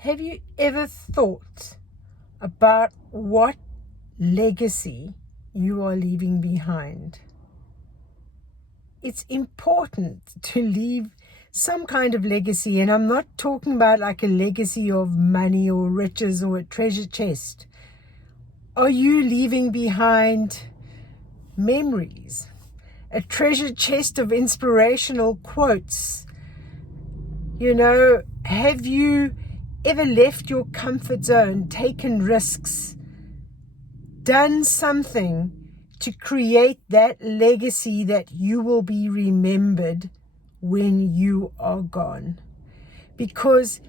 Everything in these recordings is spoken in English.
Have you ever thought about what legacy you are leaving behind? It's important to leave some kind of legacy, and I'm not talking about like a legacy of money or riches or a treasure chest. Are you leaving behind memories, a treasure chest of inspirational quotes? Have you ever left your comfort zone, taken risks, done something to create that legacy that you will be remembered when you are gone? Because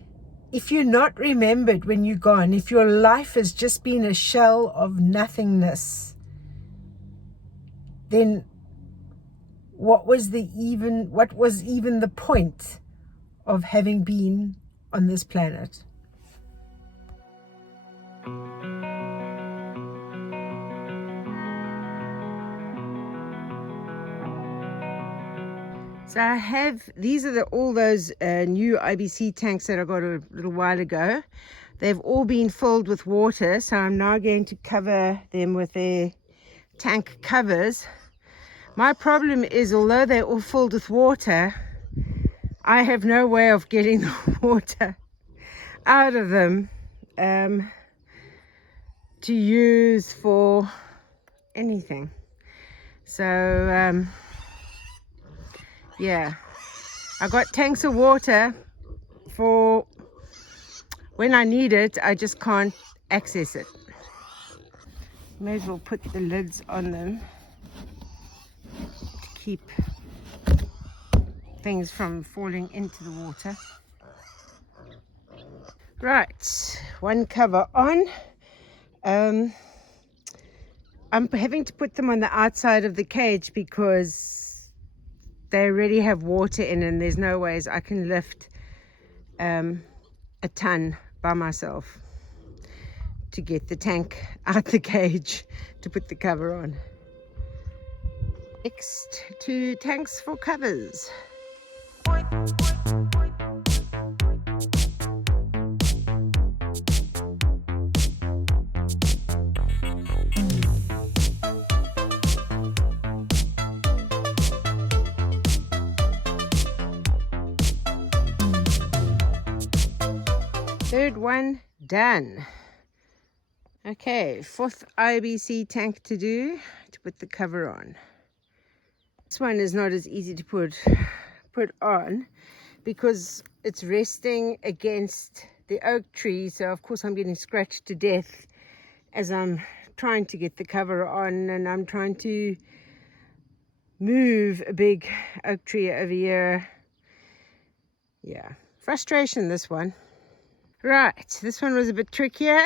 if you're not remembered when you're gone, if your life has just been a shell of nothingness, then what was even the point of having been on this planet? So I have, these are all those new IBC tanks that I got a little while ago. They've all been filled with water, so I'm now going to cover them with their tank covers. My problem is, although they're all filled with water, I have no way of getting the water out of them to use for anything. So yeah, I got tanks of water for when I need it. I just can't access it. May as well put the lids on them to keep things from falling into the water. Right, one cover on. I'm having to put them on the outside of the cage because they already have water in, and there's no ways I can lift a ton by myself to get the tank out the cage to put the cover on. Next, 2 tanks for covers. Third one done. Okay, 4th IBC tank to do to put the cover on. This one is not as easy to put on because it's resting against the oak tree, so of course I'm getting scratched to death as I'm trying to get the cover on, and I'm trying to move a big oak tree over here. Yeah, frustration, this one. Right, this one was a bit trickier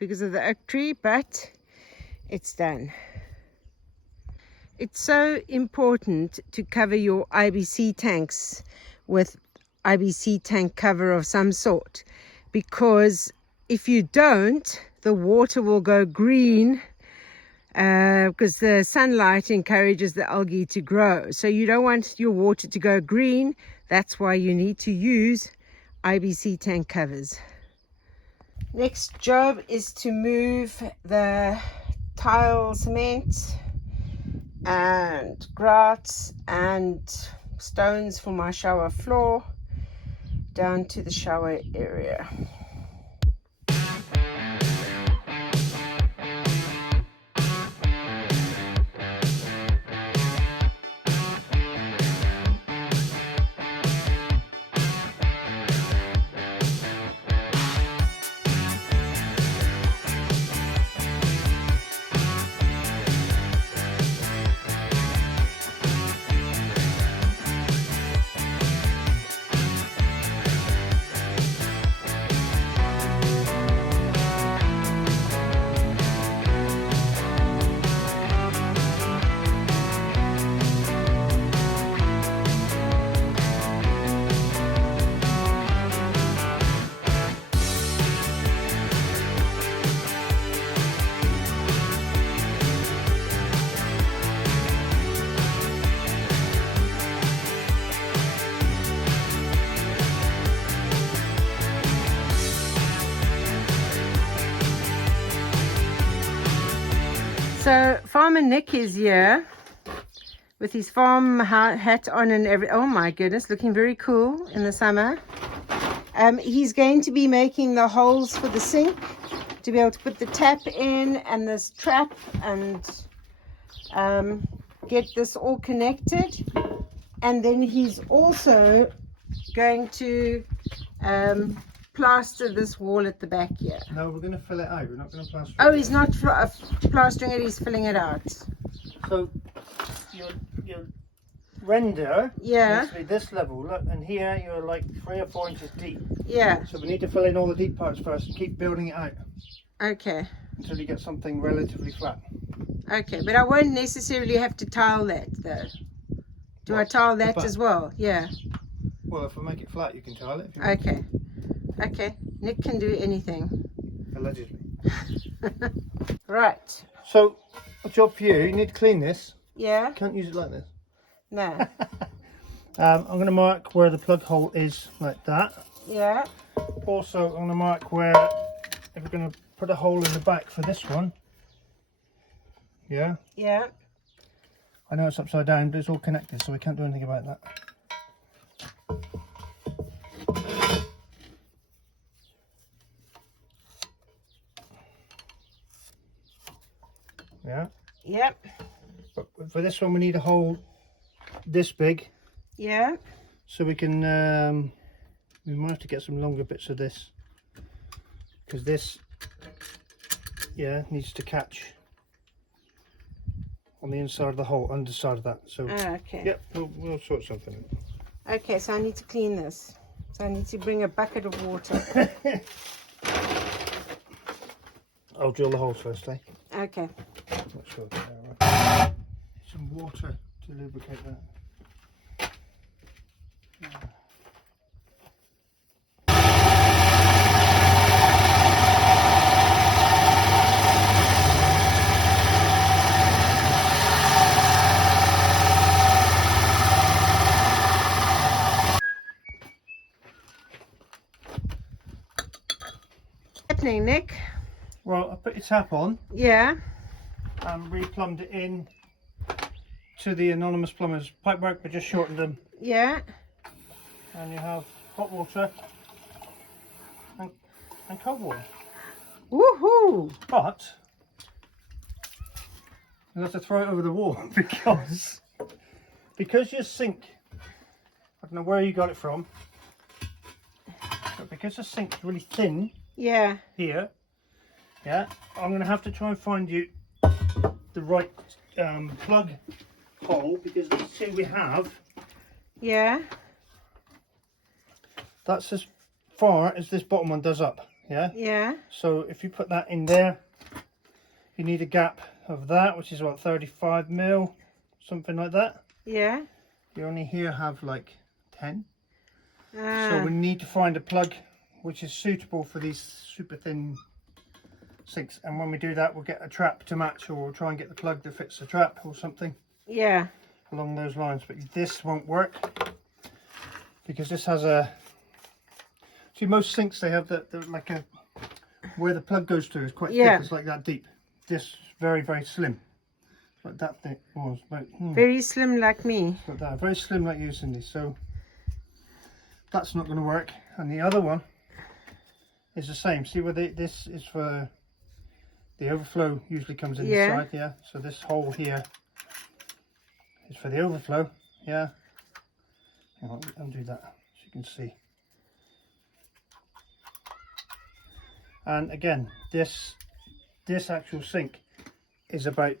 because of the oak tree, but it's done. It's so important to cover your IBC tanks with IBC tank cover of some sort, because if you don't, the water will go green because the sunlight encourages the algae to grow. So you don't want your water to go green. That's why you need to use IBC tank covers. Next job is to move the tile cement and grout and stones for my shower floor down to the shower area. So Farmer Nick is here with his farm hat on and oh my goodness, looking very cool in the summer. He's going to be making the holes for the sink to be able to put the tap in and this trap and get this all connected. And then he's also going to plaster this wall at the back here. No, we're going to fill it out. We're not going to plaster it. Oh, he's not plastering it, he's filling it out. So your render Yeah. needs to be this level. Look, and here you're like 3 or 4 inches deep. Yeah. So we need to fill in all the deep parts first and keep building it out Okay. until you get something relatively flat. Okay, but I won't necessarily have to tile that though. Do I tile that as well? Yeah. Well, if we make it flat, you can tile it. If you want. Okay. Okay. Nick can do anything. Allegedly. Right. So, a job for you. You need to clean this. Yeah. You can't use it like this. No. I'm going to mark where the plug hole is like that. Yeah. Also, I'm going to mark where, if we're going to put a hole in the back for this one. Yeah. Yeah. I know it's upside down, but it's all connected, so we can't do anything about that. Yeah. Yep. But for this one, we need a hole this big. Yeah. So we can, we might have to get some longer bits of this. Because this, yeah, needs to catch on the inside of the hole, underside of that. So, Okay. yep, we'll sort something out. Okay, so I need to clean this. So I need to bring a bucket of water. I'll drill the holes first, eh? Okay. Not sure. Right. Some water to lubricate that. Happening, Nick? Well, I put your tap on Yeah. and re-plumbed it in to the anonymous plumbers pipework, but just shortened them. Yeah. And you have hot water and cold water. Woohoo! But you'll have to throw it over the wall because your sink, I don't know where you got it from, but because the sink's really thin. Yeah. Here, yeah, I'm going to have to try and find you the right plug hole, because the two we have, Yeah. that's as far as this bottom one does up, yeah? Yeah. So if you put that in there, you need a gap of that, which is about 35 mil, something like that. Yeah. You only here have like 10. So Ah. we need to find a plug which is suitable for these super thin sinks, and when we do that we'll get a trap to match, or we'll try and get the plug that fits the trap or something Yeah. along those lines. But this won't work because this has a, see, most sinks they have the like a, where the plug goes to is quite thick, it's like that deep. This very, very slim, like that thick was about Very slim like me. like that, very slim like you, Cindy. So that's not going to work. And the other one is the same. See where this is for the overflow, usually comes in the side, yeah. So this hole here is for the overflow, yeah. Hang on, undo that so you can see. And again, this actual sink is about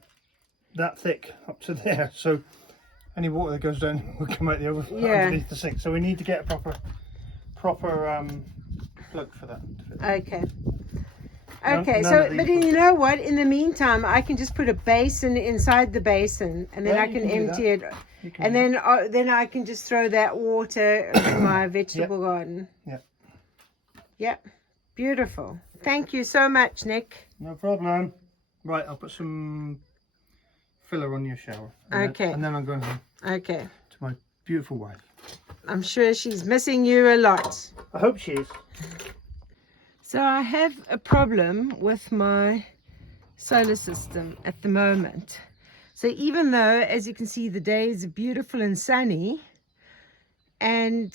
that thick up to there. So any water that goes down will come out the overflow underneath the sink. So we need to get a proper plug for that. Okay. Okay, so, but you know what? In the meantime, I can just put a basin inside the basin, and then I can empty it, and then I can just throw that water into my vegetable garden. Yep. Yep. Beautiful. Thank you so much, Nick. No problem. Right, I'll put some filler on your shower. And then I'm going home. Okay. To my beautiful wife. I'm sure she's missing you a lot. I hope she is. So I have a problem with my solar system at the moment. So even though, as you can see, the days are beautiful and sunny and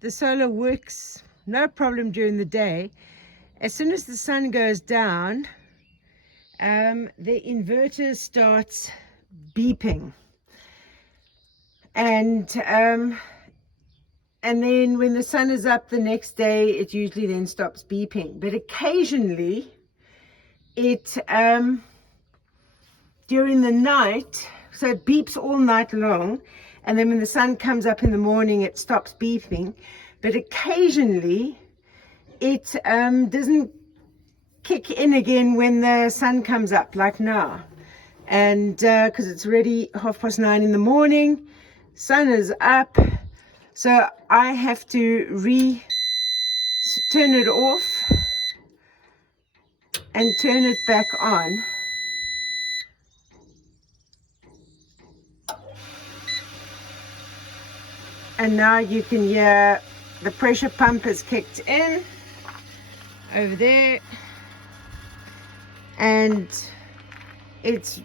the solar works no problem during the day, as soon as the sun goes down, the inverter starts beeping. And then when the sun is up the next day, it usually then stops beeping. But occasionally, it during the night, so it beeps all night long, and then when the sun comes up in the morning, it stops beeping. But occasionally, it doesn't kick in again when the sun comes up, like now. And because it's already 9:30 in the morning, sun is up, so I have to turn it off and turn it back on. And now you can hear the pressure pump has kicked in over there, and it's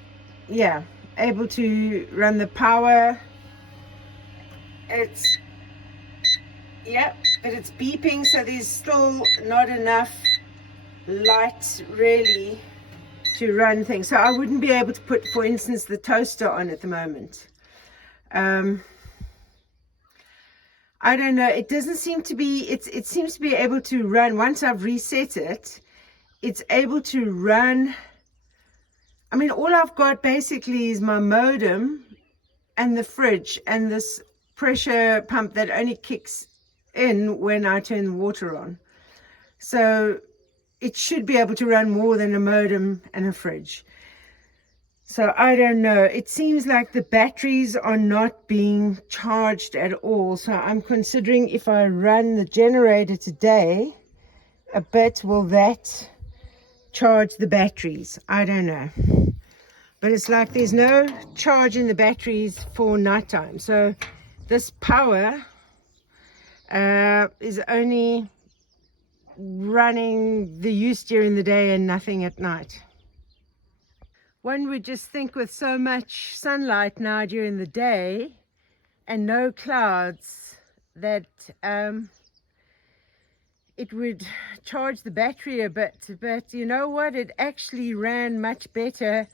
able to run the power. It's but it's beeping, so there's still not enough light really to run things. So I wouldn't be able to put, for instance, the toaster on at the moment. I don't know, it doesn't seem to be, it seems to be able to run, once I've reset it, it's able to run. I mean, all I've got basically is my modem and the fridge and this pressure pump that only kicks in when I turn the water on. So it should be able to run more than a modem and a fridge. So I don't know. It seems like the batteries are not being charged at all. So I'm considering, if I run the generator today a bit, will that charge the batteries? I don't know. But it's like there's no charge in the batteries for nighttime. So this power is only running the use during the day and nothing at night. One would just think, with so much sunlight now during the day and no clouds, that it would charge the battery a bit. But you know what? It actually ran much better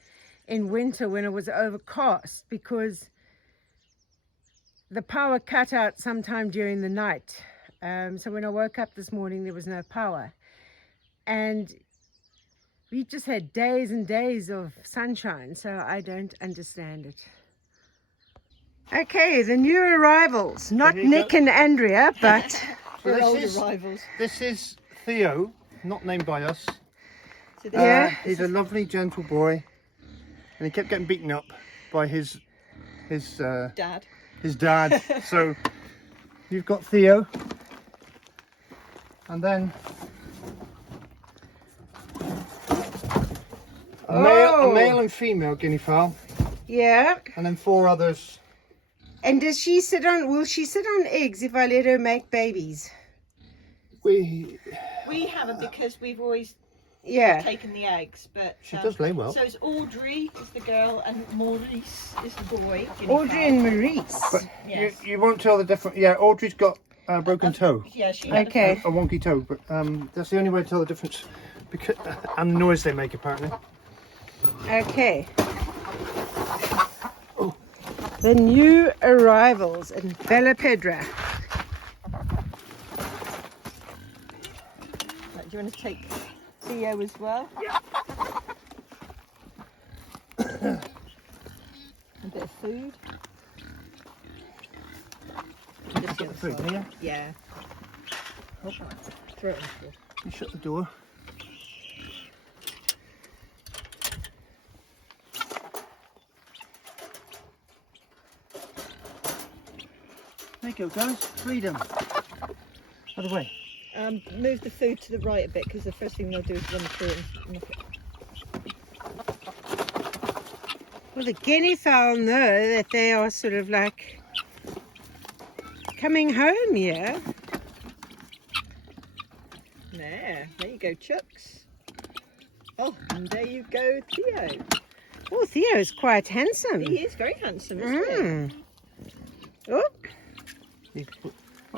in winter when it was overcast, because the power cut out sometime during the night. So when I woke up this morning, there was no power. And we just had days and days of sunshine, so I don't understand it. Okay, the new arrivals. Not Nick and Andrea, but So this is Theo, not named by us. He's a lovely, gentle boy, and he kept getting beaten up by his dad. His dad. So you've got Theo, and then a male and female guinea fowl. Yeah. And then 4 others. And does she sit on, will she sit on eggs if I let her make babies? We haven't, because we've always taken the eggs, but she does lay well. So it's Audrey is the girl and Maurice is the boy. Audrey and Maurice. But you won't tell the difference. Yeah, Audrey's got a broken toe. Yeah, she had a wonky toe, but that's the only way to tell the difference, because and the noise they make apparently. Okay. The new arrivals in Bella Pedra. Do you want to take Theo as well? Yeah. A bit of food. Just get the food, yeah? Yeah. Oh, throw it in the food. You shut the door. There you go, guys. Freedom. Out of the way. Move the food to the right a bit, because the first thing they'll do is run through it and knock it. Well, the guinea fowl know that they are sort of like coming home here. There you go, Chucks. Oh, and there you go, Theo. Oh, Theo is quite handsome. He is very handsome, isn't he? Oh.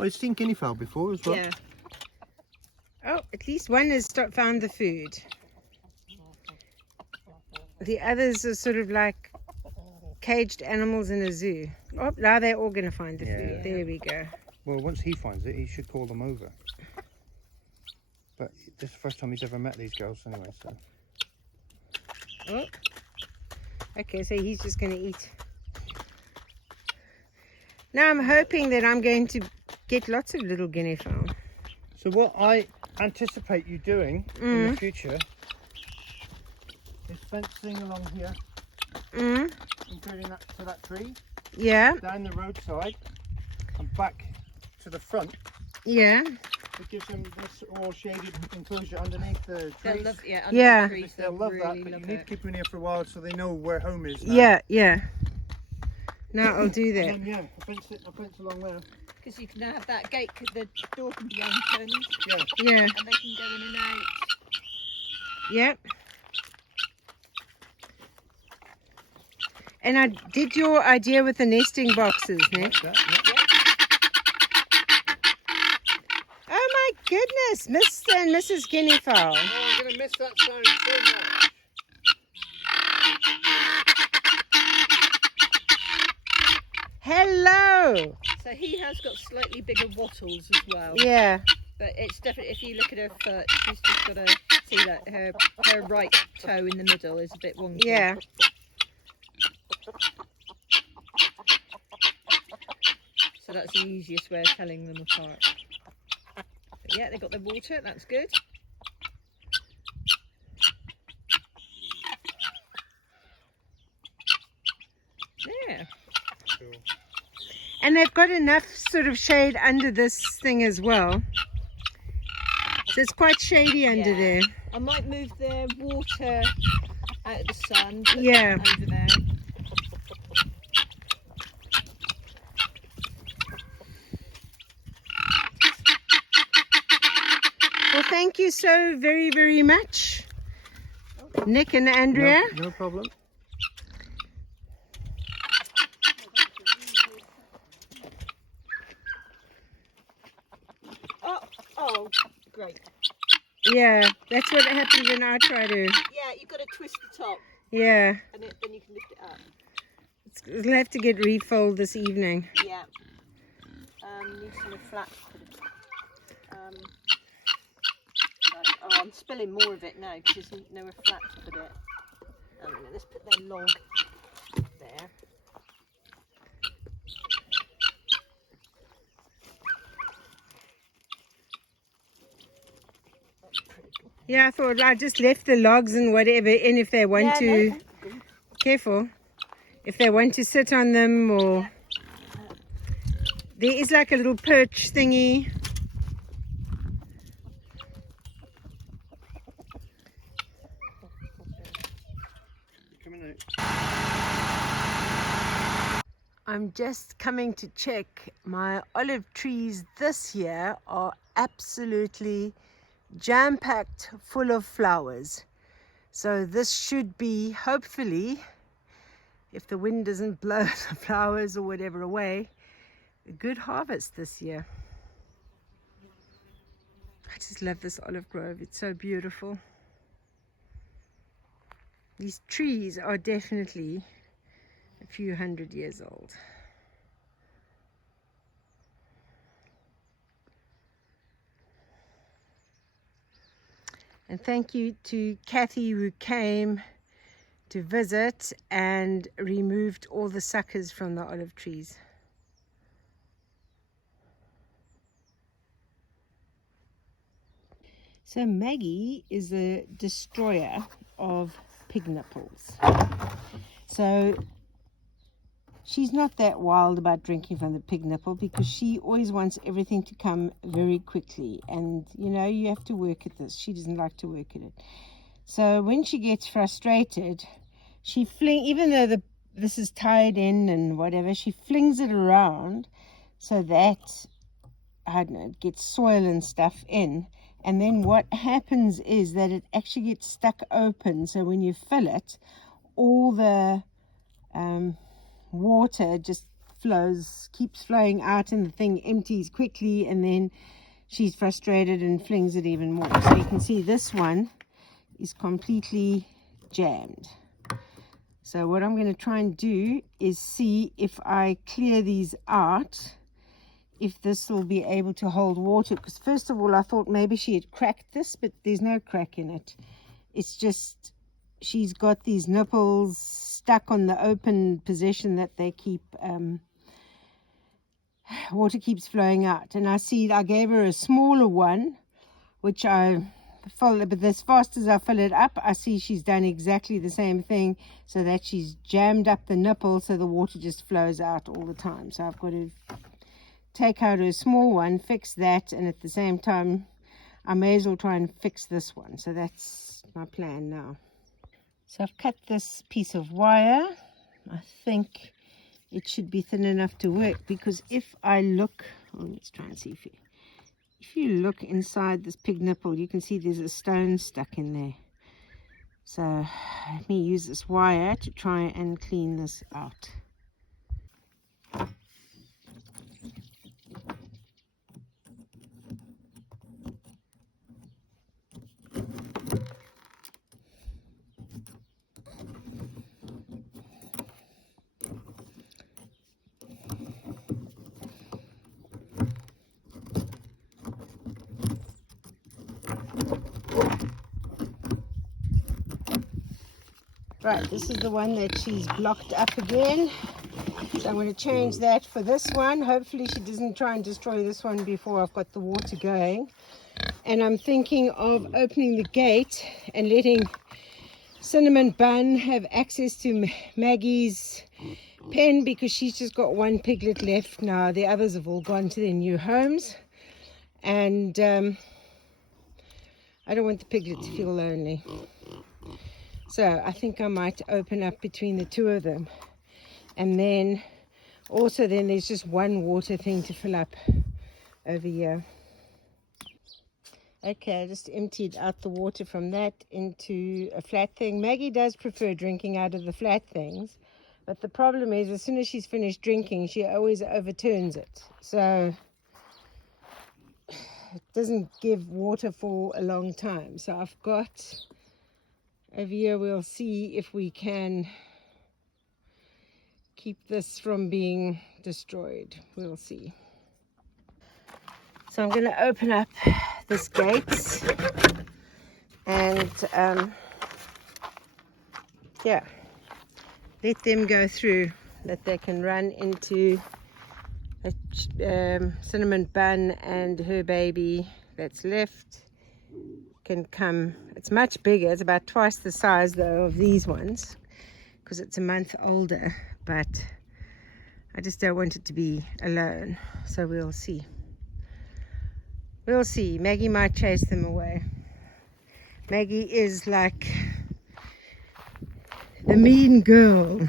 He's seen guinea fowl before as well. Yeah. Oh, at least one has found the food. The others are sort of like caged animals in a zoo. Oh, now they're all going to find the food. There we go. Well, once he finds it, he should call them over. But this is the first time he's ever met these girls anyway, so. Oh. Okay, so he's just going to eat. Now I'm hoping that I'm going to get lots of little guinea fowl. So what I anticipate you doing in the future is fencing along here, including that to that tree, down the roadside and back to the front. Yeah. It gives them this all shaded enclosure underneath the trees. Yeah. The trees, They'll love that, but you need to keep them in here for a while so they know where home is now. Yeah, yeah. Now I'll do that. And then, I'll fence along there. Because you can now have that gate, the door can be opened. Yeah. Yeah. And they can go in and out. Yep. And I did your idea with the nesting boxes, Nick. Like that, yeah. Oh my goodness, Mr. and Mrs. Guinea Fowl. Oh, I'm going to miss that sound so much. Hello. So he has got slightly bigger wattles as well. Yeah. But it's definitely, if you look at her foot, she's just got to see that her right toe in the middle is a bit wonky. Yeah. So that's the easiest way of telling them apart. But yeah, they got their water, that's good. Yeah. Cool. And they've got enough sort of shade under this thing as well. So it's quite shady under there. I might move their water out of the sun. Put Yeah. that over there. Well, thank you so very, very much, Nick and Andrea. No problem. Oh, great. Yeah, that's what happens when I try to. Yeah, you've got to twist the top, Yeah, and then you can lift it up. we'll have to get refilled this evening. Yeah. Need some flat. Right. Oh, I'm spilling more of it now because there's nowhere flat to put it. Let's put their log there. Yeah, I thought I just left the logs and whatever in if they want to. No. Careful. If they want to sit on them or. Yeah. There is like a little perch thingy. Coming out. I'm just coming to check. My olive trees this year are absolutely jam-packed full of flowers. So this should be, hopefully, if the wind doesn't blow the flowers or whatever away, a good harvest this year. I just love this olive grove. It's so beautiful. These trees are definitely a few hundred years old. And thank you to Kathy who came to visit and removed all the suckers from the olive trees. So Maggie is a destroyer of pig nipples. So she's not that wild about drinking from the pig nipple because she always wants everything to come very quickly. And, you know, you have to work at this. She doesn't like to work at it. So when she gets frustrated, she even though this is tied in and whatever, she flings it around so that, I don't know, it gets soil and stuff in. And then what happens is that it actually gets stuck open. So when you fill it, all the water just keeps flowing out, and the thing empties quickly, and then she's frustrated and flings it even more. So you can see this one is completely jammed. So what I'm going to try and do is see if I clear these out, if this will be able to hold water. Because first of all, I thought maybe she had cracked this, but there's no crack in it. It's just she's got these nipples stuck on the open position that they keep, water keeps flowing out. And I gave her a smaller one, which I fill, but as fast as I fill it up, I see she's done exactly the same thing, so that she's jammed up the nipple, so the water just flows out all the time. So I've got to take out a small one, fix that, and at the same time I may as well try and fix this one. So that's my plan now. So I've cut this piece of wire. I think it should be thin enough to work, because if I look, let's try and see if you look inside this pig nipple, you can see there's a stone stuck in there. So let me use this wire to try and clean this out. Right, this is the one that she's blocked up again. So I'm going to change that for this one. Hopefully she doesn't try and destroy this one before I've got the water going. And I'm thinking of opening the gate and letting Cinnamon Bun have access to Maggie's pen, because she's just got one piglet left now. The others have all gone to their new homes. And I don't want the piglet to feel lonely. So I think I might open up between the two of them. And then also there's just one water thing to fill up over here. Okay, I just emptied out the water from that into a flat thing. Maggie does prefer drinking out of the flat things, but the problem is, as soon as she's finished drinking, she always overturns it. So it doesn't give water for a long time. So I've got over here, we'll see if we can keep this from being destroyed. We'll see. So I'm going to open up this gate and yeah, let them go through, that they can run into a Cinnamon Bun and her baby that's left. Can come. It's much bigger. It's about twice the size though of these ones, because it's a month older, but I just don't want it to be alone. So we'll see. We'll see. Maggie might chase them away. Maggie is like the mean girl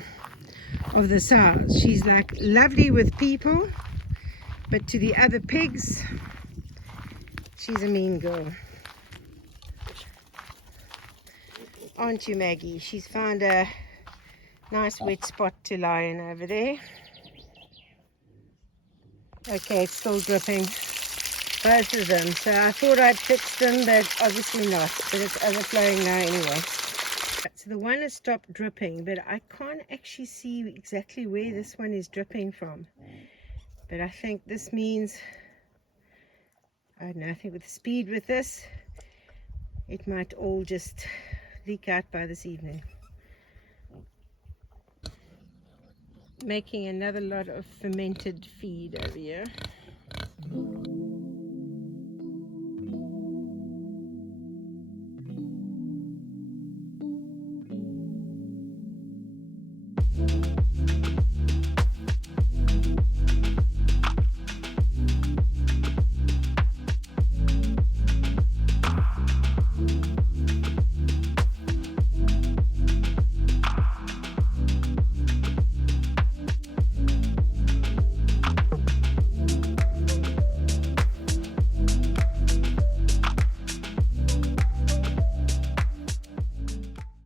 of the sows. She's like lovely with people, but to the other pigs, she's a mean girl. Aren't you, Maggie? She's found a nice wet spot to lie in over there. Okay, it's still dripping, both of them. So I thought I'd fix them, but obviously not. But it's overflowing now anyway. So the one has stopped dripping, but I can't actually see exactly where this one is dripping from. But I think this means, I don't know, I think with the speed with this, it might all just leak out by this evening. Making another lot of fermented feed over here.